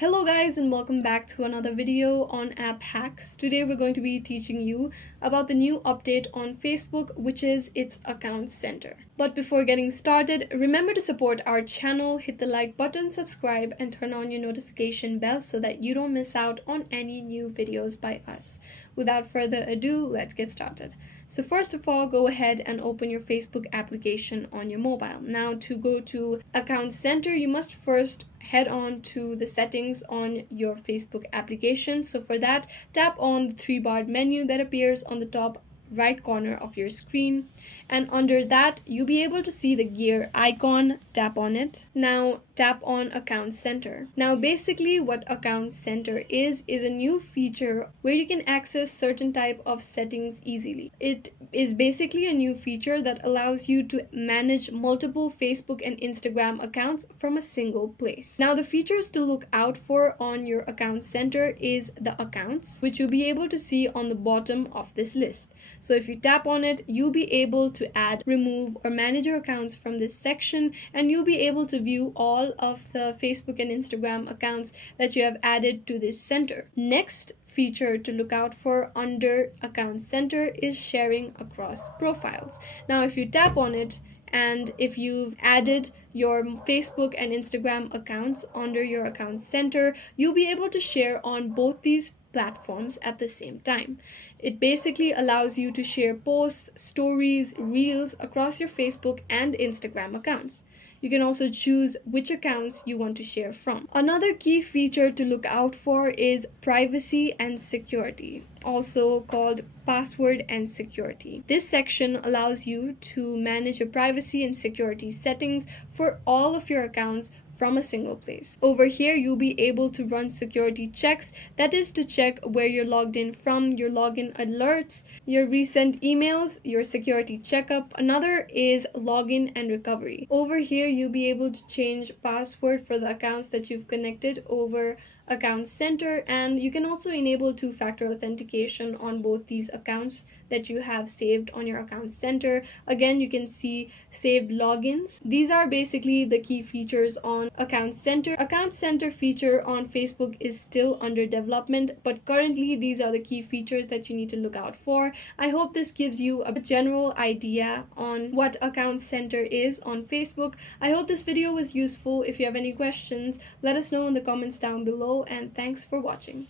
Hello guys and welcome back to another video on app hacks. Today we're going to be teaching you about the new update on Facebook, which is its account center. But before getting started, remember to support our channel, hit the like button, subscribe and turn on your notification bell so that you don't miss out on any new videos by us. Without further ado, let's get started. So first of all, go ahead and open your Facebook application on your mobile. Now to go to account center, you must first head on to the settings on your Facebook application. So for that, tap on the three-barred menu that appears on the top right corner of your screen, and under that you'll be able to see the gear icon. Tap on it. Now tap on account center. Now basically what account center is a new feature where you can access certain type of settings easily. It is basically a new feature that allows you to manage multiple Facebook and Instagram accounts from a single place. Now the features to look out for on your account center is the accounts, which you'll be able to see on the bottom of this list. So if you tap on it, you'll be able to add, remove, or manage your accounts from this section, and you'll be able to view all of the Facebook and Instagram accounts that you have added to this center. Next feature to look out for under account center is sharing across profiles. Now if you tap on it, and if you've added your Facebook and Instagram accounts under your account center, you'll be able to share on both these platforms at the same time. It basically allows you to share posts, stories, reels across your Facebook and Instagram accounts. You can also choose which accounts you want to share from. Another key feature to look out for is privacy and security, also called password and security. This section allows you to manage your privacy and security settings for all of your accounts from a single place. Over here, you'll be able to run security checks, that is to check where you're logged in from, your login alerts, your recent emails, your security checkup. Another is login and recovery. Over here, you'll be able to change password for the accounts that you've connected over account center, and you can also enable two-factor authentication on both these accounts that you have saved on your account center. Again, you can see saved logins. These are basically the key features on account center. Account center feature on Facebook is still under development, but currently these are the key features that you need to look out for. I hope this gives you a general idea on what account center is on Facebook. I hope this video was useful. If you have any questions, let us know in the comments down below, and thanks for watching.